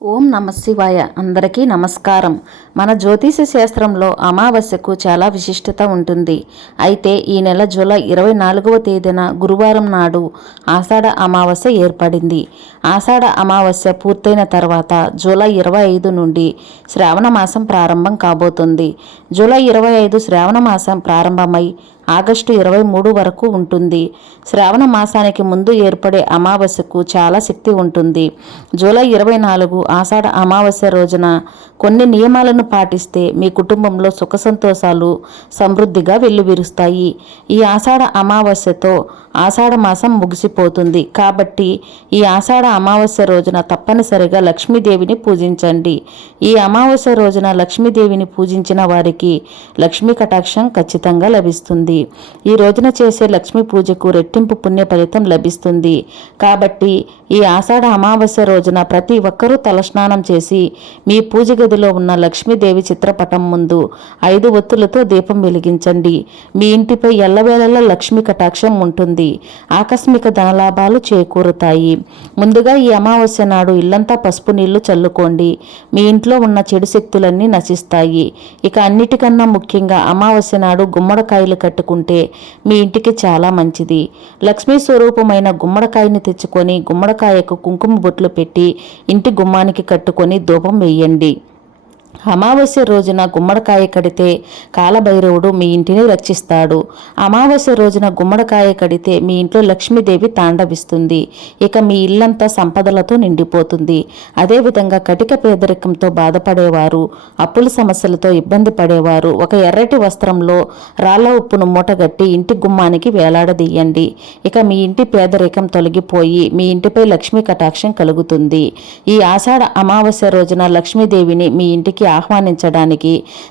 ఓం నమ శివాయ. అందరికీ నమస్కారం. మన జ్యోతిష శాస్త్రంలో అమావాస్యకు చాలా విశిష్టత ఉంటుంది. అయితే ఈ నెల జూలై 24వ తేదీన గురువారం నాడు ఆషాఢ అమావాస్య ఏర్పడింది. ఆషాఢ అమావాస్య పూర్తయిన తర్వాత జూలై 25 నుండి శ్రావణ మాసం ప్రారంభం కాబోతుంది. జూలై 25 శ్రావణ మాసం ప్రారంభమై ఆగస్టు 23 వరకు ఉంటుంది. శ్రావణ మాసానికి ముందు ఏర్పడే అమావాస్యకు చాలా శక్తి ఉంటుంది. జూలై 24 ఆషాఢ అమావాస్య రోజున కొన్ని నియమాలను పాటిస్తే మీ కుటుంబంలో సుఖ సంతోషాలు సమృద్ధిగా వెల్లువిరుస్తాయి. ఈ ఆషాఢ అమావాస్యతో ఆషాఢ మాసం ముగిసిపోతుంది. కాబట్టి ఈ ఆషాఢ అమావాస్య రోజున తప్పనిసరిగా లక్ష్మీదేవిని పూజించండి. ఈ అమావాస్య రోజున లక్ష్మీదేవిని పూజించిన వారికి లక్ష్మీ కటాక్షం ఖచ్చితంగా లభిస్తుంది. ఈ రోజున చేసే లక్ష్మీ పూజకు రెట్టింపు పుణ్య ఫలితం లభిస్తుంది. కాబట్టి ఈ ఆషాఢ అమావాస్య రోజున ప్రతి ఒక్కరూ తలస్నానం చేసి మీ పూజ గదిలో ఉన్న లక్ష్మీదేవి చిత్రపటం ముందు 5 ఒత్తులతో దీపం వెలిగించండి. మీ ఇంటిపై ఎల్లవేళలా లక్ష్మీ కటాక్షం ఉంటుంది. ఆకస్మిక ధనలాభాలు చేకూరుతాయి. ముందుగా ఈ అమావాస్య నాడు ఇల్లంతా పసుపు నీళ్లు చల్లుకోండి. మీ ఇంట్లో ఉన్న చెడు శక్తులన్నీ నశిస్తాయి. ఇక అన్నిటికన్నా ముఖ్యంగా అమావాస్య నాడు గుమ్మడికాయలు కట్టుకుంటే మీ ఇంటికి చాలా మంచిది. లక్ష్మీ స్వరూపమైన గుమ్మడికాయని తెచ్చుకొని గుమ్మడికాయకు కుంకుమ బొట్లు పెట్టి ఇంటి గుమ్మానికి కట్టుకొని ధూపం వేయండి. అమావాస్య రోజున గుమ్మడికాయ కడితే కాలభైరవుడు మీ ఇంటిని రక్షిస్తాడు. అమావాస్య రోజున గుమ్మడికాయ కడితే మీ ఇంట్లో లక్ష్మీదేవి తాండవిస్తుంది. ఇక మీ ఇల్లంతా సంపదలతో నిండిపోతుంది. అదేవిధంగా కటిక పేదరికంతో బాధపడేవారు, అప్పుల సమస్యలతో ఇబ్బంది పడేవారు ఒక ఎర్రటి వస్త్రంలో రాళ్ల ఉప్పును మూటగట్టి ఇంటి గుమ్మానికి వేలాడదీయండి. ఇక మీ ఇంటి పేదరికం తొలగిపోయి మీ ఇంటిపై లక్ష్మీ కటాక్షం కలుగుతుంది. ఈ ఆషాఢ అమావాస్య రోజున లక్ష్మీదేవిని మీ ఇంటికి ఆహ్వానించడానికి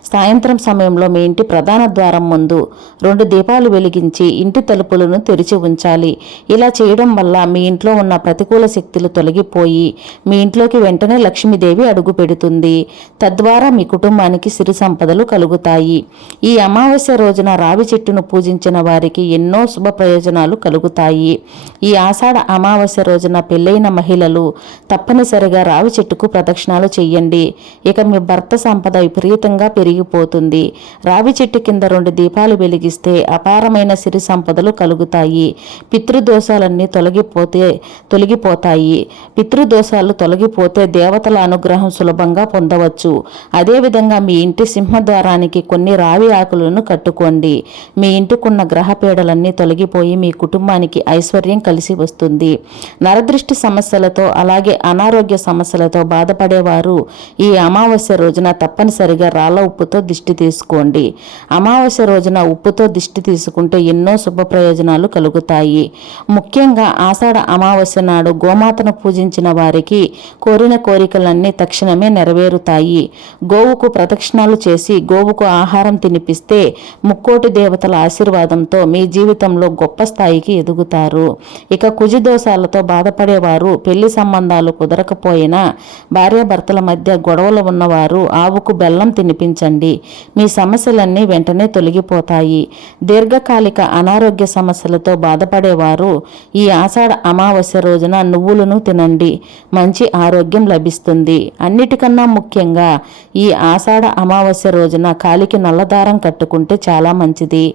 సాయంత్రం సమయంలో మీ ఇంటి ప్రధాన ద్వారం ముందు 2 దీపాలు వెలిగించి ఇంటి తలుపులను తెరిచి ఉంచాలి. ఇలా చేయడం వల్ల మీ ఇంట్లో ఉన్న ప్రతికూల శక్తులు తొలగిపోయి మీ ఇంట్లోకి వెంటనే లక్ష్మీదేవి అడుగు పెడుతుంది. తద్వారా మీ కుటుంబానికి సిరి సంపదలు కలుగుతాయి. ఈ అమావాస్య రోజున రావి చెట్టును పూజించిన వారికి ఎన్నో శుభ ప్రయోజనాలు కలుగుతాయి. ఈ ఆషాఢ అమావాస్య రోజున పెళ్ళైన మహిళలు తప్పనిసరిగా రావి చెట్టుకు ప్రదక్షిణాలు చెయ్యండి. ఇక మీ భర్త సంపద విపరీతంగా పెరిగిపోతుంది. రావి చెట్టు కింద 2 దీపాలు వెలిగిస్తే అపారమైన సిరి సంపదలు కలుగుతాయి. పితృదోషాలన్నీ తొలగిపోతాయి. పితృదోషాలు తొలగిపోతే దేవతల అనుగ్రహం సులభంగా పొందవచ్చు. అదేవిధంగా మీ ఇంటి సింహద్వారానికి కొన్ని రావి ఆకులను కట్టుకోండి. మీ ఇంటికున్న గ్రహ పీడలన్నీ తొలగిపోయి మీ కుటుంబానికి ఐశ్వర్యం కలిసి వస్తుంది. నరదృష్టి సమస్యలతో అలాగే అనారోగ్య సమస్యలతో బాధపడేవారు ఈ అమావాస్య రోజున తప్పనిసరిగా రాళ్ల ఉప్పుతో దిష్టి తీసుకోండి. అమావాస్య రోజున ఉప్పుతో దిష్టి తీసుకుంటే ఎన్నో శుభ ప్రయోజనాలు కలుగుతాయి. ముఖ్యంగా ఆషాఢ అమావాస్య నాడు గోమాతను పూజించిన వారికి కోరిన కోరికలన్నీ తక్షణమే నెరవేరుతాయి. గోవుకు ప్రదక్షిణాలు చేసి గోవుకు ఆహారం తినిపిస్తే ముక్కోటి దేవతల ఆశీర్వాదంతో మీ జీవితంలో గొప్ప స్థాయికి ఎదుగుతారు. ఇక కుజి దోషాలతో బాధపడేవారు, పెళ్లి సంబంధాలు కుదరకపోయినా భార్యాభర్తల మధ్య గొడవలు ఉన్నవారు ఆవుకు బెల్లం తినిపించండి. మీ సమస్యలన్నీ వెంటనే తొలగిపోతాయి. దీర్ఘకాలిక అనారోగ్య సమస్యలతో బాధపడేవారు ఈ ఆషాఢ అమావాస్య రోజున నువ్వులను తినండి. మంచి ఆరోగ్యం లభిస్తుంది. అన్నిటికన్నా ముఖ్యంగా ఈ ఆషాఢ అమావాస్య రోజున కాలికి నల్లదారం కట్టుకుంటే చాలా మంచిది.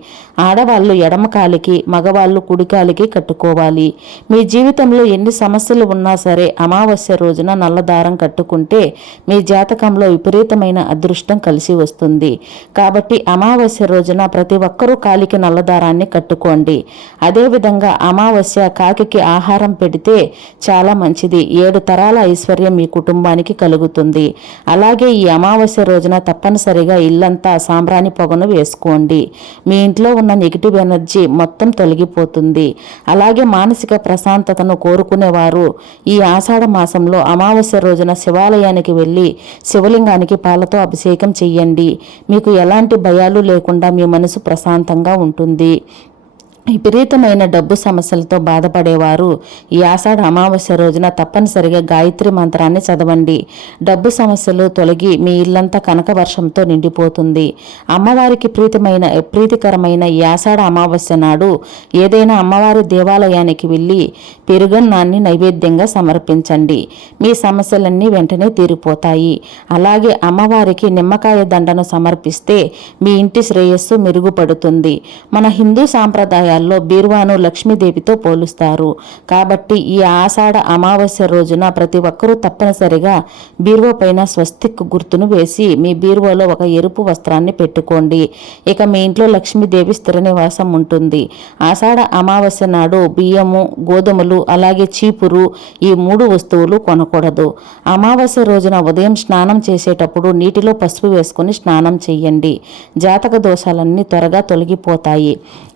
ఆడవాళ్ళు ఎడమ కాలికి, మగవాళ్ళు కుడి కాలికి కట్టుకోవాలి. మీ జీవితంలో ఎన్ని సమస్యలు ఉన్నా సరే అమావాస్య రోజున నల్లదారం కట్టుకుంటే మీ జాతకంలో విపరీతమైన అదృష్టం కలిసి వస్తుంది. కాబట్టి అమావాస్య రోజున ప్రతి ఒక్కరూ కాలికి నల్లదారాన్ని కట్టుకోండి. అదేవిధంగా అమావాస్య కాకికి ఆహారం పెడితే చాలా మంచిది. 7 తరాల ఐశ్వర్యం మీ కుటుంబానికి కలుగుతుంది. అలాగే ఈ అమావాస్య రోజున తప్పనిసరిగా ఇల్లంతా సాంబ్రాణి పొగను వేసుకోండి. మీ ఇంట్లో ఉన్న నెగిటివ్ ఎనర్జీ మొత్తం తొలగిపోతుంది. అలాగే మానసిక ప్రశాంతతను కోరుకునేవారు ఈ ఆషాఢ మాసంలో అమావాస్య రోజున శివాలయానికి వెళ్ళి శివలింగానికి పాలతో అభిషేకం చెయ్యండి. మీకు ఎలాంటి భయాలు లేకుండా మీ మనసు ప్రశాంతంగా ఉంటుంది. విపరీతమైన డబ్బు సమస్యలతో బాధపడేవారు ఈ ఆషాఢ అమావాస్య రోజున తప్పనిసరిగా గాయత్రి మంత్రాన్ని చదవండి. డబ్బు సమస్యలు తొలగి మీ ఇల్లంతా కనక వర్షంతో నిండిపోతుంది. అమ్మవారికి ప్రీతికరమైన ఈ ఆషాఢ అమావాస్య నాడు ఏదైనా అమ్మవారి దేవాలయానికి వెళ్ళి పెరుగన్నాన్ని నైవేద్యంగా సమర్పించండి. మీ సమస్యలన్నీ వెంటనే తీరిపోతాయి. అలాగే అమ్మవారికి నిమ్మకాయ దండను సమర్పిస్తే మీ ఇంటి శ్రేయస్సు మెరుగుపడుతుంది. మన హిందూ సాంప్రదాయాల్లో బీరువాను లక్ష్మీదేవితో పోలుస్తారు. కాబట్టి ఈ ఆషాఢ అమావాస్య రోజున ప్రతి ఒక్కరూ తప్పనిసరిగా బీరువా పైన స్వస్తిక్ గుర్తును వేసి మీ బీరువాలో ఒక ఎరుపు వస్త్రాన్ని పెట్టుకోండి. ఇక మీ ఇంట్లో లక్ష్మీదేవి స్థిర నివాసం ఉంటుంది. ఆషాఢ అమావాస్య నాడు బియ్యము, గోధుమలు, అలాగే చీపురు ఈ 3 వస్తువులు కొనకూడదు. అమావాస్య రోజున ఉదయం స్నానం చేసేటప్పుడు నీటిలో పసుపు వేసుకుని స్నానం చేయండి. జాతక దోషాలన్నీ త్వరగా తొలగిపోతాయి.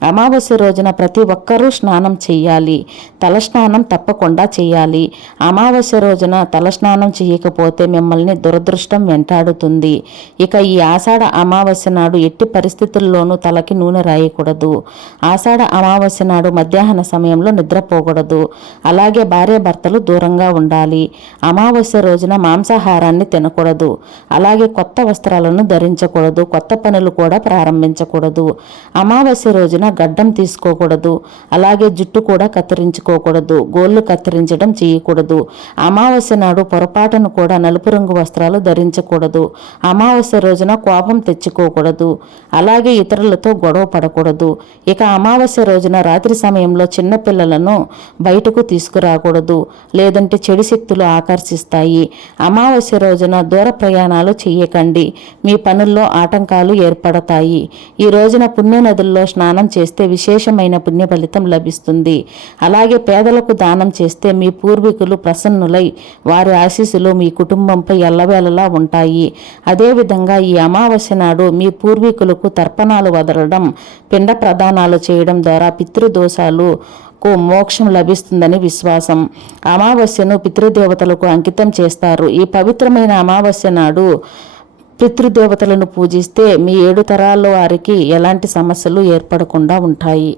అమావాస్య రోజున ప్రతి ఒక్కరూ స్నానం చేయాలి. తలస్నానం తప్పకుండా చేయాలి. అమావాస్య రోజున తలస్నానం చేయకపోతే మిమ్మల్ని దురదృష్టం వెంటాడుతుంది. ఇక ఈ ఆషాఢ అమావాస్య నాడు ఎట్టి పరిస్థితుల్లోనూ తలకి నూనె రాయకూడదు. ఆషాఢ అమావాస్య నాడు మధ్యాహ్న సమయంలో నిద్రపోకూడదు. అలాగే భార్యాభర్తలు దూరంగా ఉండాలి. అమావాస్య రోజున మాంసాహారాన్ని తినకూడదు. అలాగే కొత్త వస్త్రాలను ధరించకూడదు. కొత్త పనులు కూడా ప్రారంభించకూడదు. అమావాస్య రోజున గడ్డం తీసుకోకూడదు. అలాగే జుట్టు కూడా కత్తిరించుకోకూడదు. గోళ్లు కత్తిరించడం చేయకూడదు. అమావాస్య నాడు పొరపాటును కూడా నలుపు రంగు వస్త్రాలు ధరించకూడదు. అమావాస్య రోజున కోపం తెచ్చుకోకూడదు. అలాగే ఇతరులతో గొడవ పడకూడదు. ఇక అమావాస్య రోజున రాత్రి సమయంలో చిన్న పిల్లలను బయటకు తీసుకురాకూడదు. లేదంటే చెడు శక్తులు ఆకర్షిస్తాయి. అమావాస్య రోజున దూర ప్రయాణాలు చేయకండి. మీ పనుల్లో ఆటంకాలు ఏర్పడతాయి. ఈ రోజున పుణ్య నదుల్లో స్నానం చేస్తే విశేషమైన పుణ్య ఫలితం లభిస్తుంది. అలాగే పేదలకు దానం చేస్తే మీ పూర్వీకులు ప్రసన్నులై వారి ఆశీస్సులు మీ కుటుంబంపై ఎల్లవేళలా ఉంటాయి. అదేవిధంగా ఈ అమావాస్య నాడు మీ పూర్వీకులకు తర్పణాలు వదలడం, పిండ ప్రదానాలు చేయడం ద్వారా పితృదోషాలు మోక్షం లభిస్తుందని విశ్వాసం. అమావాస్యను పితృదేవతలకు అంకితం చేస్తారు. ఈ పవిత్రమైన అమావాస్య నాడు పితృదేవతలను పూజిస్తే మీ 7 తరాల వారికి ఎలాంటి సమస్యలు ఏర్పడకుండా ఉంటాయి.